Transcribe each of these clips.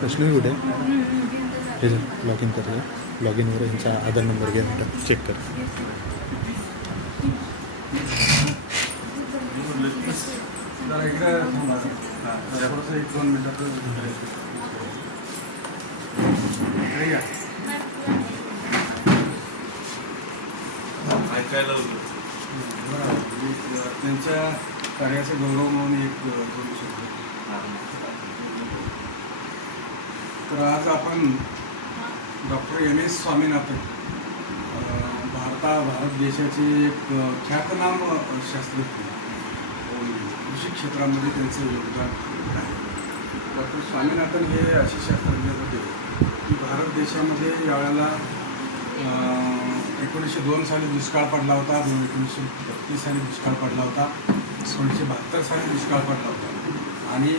केली होती आहे कुठे? हे लॉग इन करूया लॉग इनवर यांचा आधार नंबर घ्या नंतर चेक कर. एक दोन मिनिटात इकडे या ऐकायला त्यांच्या कार्याचा गौरव म्हणून एक बोलू शकतो. तर आज आपण डॉक्टर एम एस स्वामीनाथन भारता भारत देशाचे एक ख्यातनाम शास्त्रज्ञ कृषी क्षेत्रामध्ये त्यांचं योगदान आहे. डॉक्टर स्वामीनाथन हे असे शास्त्रज्ञ होते की भारत देशामध्ये यावेळेला एकोणीसशे दोन साली दुष्काळ पडला होता दोन एकोणीसशे बत्तीस साली दुष्काळ पडला होता एकोणीसशे बहात्तर साली दुष्काळ पडला होता. आणि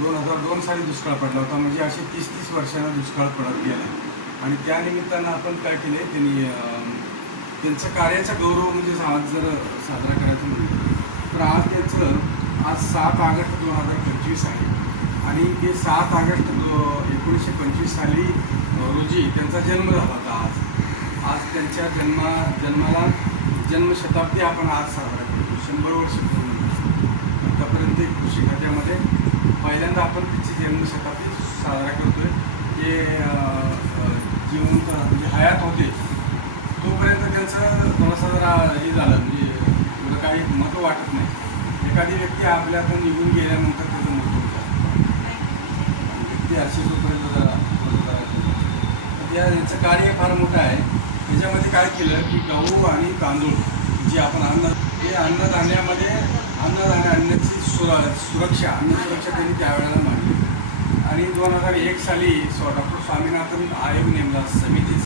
दोन हजार दोन साली दुष्काळ पडला होता म्हणजे असे तीस तीस वर्षांना दुष्काळ पडत गेला. आणि त्यानिमित्तानं आपण काय केले त्यांनी त्यांचं कार्याचा गौरव म्हणजे आज जर साजरा करायचं म्हणलं तर आज त्यांचं आज सात ऑगस्ट दोन हजार पंचवीस आहे. आणि ते सात ऑगस्ट दो- एकोणीसशे पंचवीस साली रोजी त्यांचा जन्म झाला होता आज. त्यांच्या जन्मा जन्माला जन्मशताब्दी आपण आज साजरा करतो. शंभर वर्ष पूर्ण आतापर्यंत एक कृषी खात्यामध्ये पहिल्यांदा आपण तिची जन्मशताब्दी साजरा करतोय. ते अं, जिवंत म्हणजे हयात होते. तोपर्यंत त्यांचं थोडंसं जरा हे झालं म्हणजे मला काही महत्त्व वाटत नाही. एखादी व्यक्ती आपल्यातून निघून गेल्यानंतर त्याचं महत्त्व होतं. व्यक्ती अशी तोपर्यंत जरा या यांचं कार्य फार मोठं आहे. त्याच्यामध्ये काय केलं की गहू आणि तांदूळ जे आपण अन्न हे अन्नधान्यामध्ये अन्नधान्य अन्नाची सुर सुरक्षा अन्न सुरक्षा त्यांनी त्यावेळेला मांडली. आणि दोन हजार एक साली स्व डॉक्टर स्वामीनाथन आयोग नेमला समिती